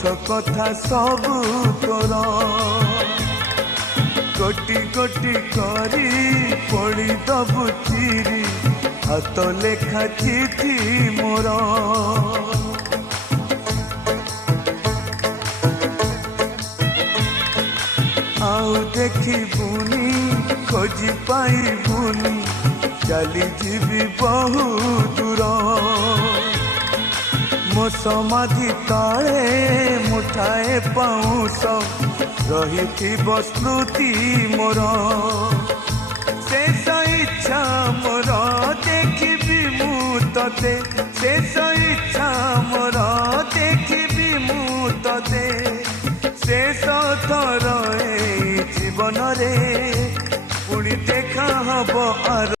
ପଛ କଥା ସବୁ ତୋର ଗୋଟି ଗୋଟି କରି ପଡ଼ିଦବୁ ଚିରି ହାତ ଲେଖା ଚିଠି ମୋର ଆଉ ଦେଖିବୁନି ଖୋଜି ପାଇବୁନି ଚାଲିଯିବି ବହୁ ଦୂର ମୋ ସମାଧି ତଳେ ମୁଠାଏ ପାଉଁଶ ରହିଥିବ ସ୍ମୃତି ମୋର ଶେଷ ଇଚ୍ଛା ମୋର ଦେଖିବି ମୁଁ ତତେ ଶେଷ ଇଚ୍ଛା ମୋର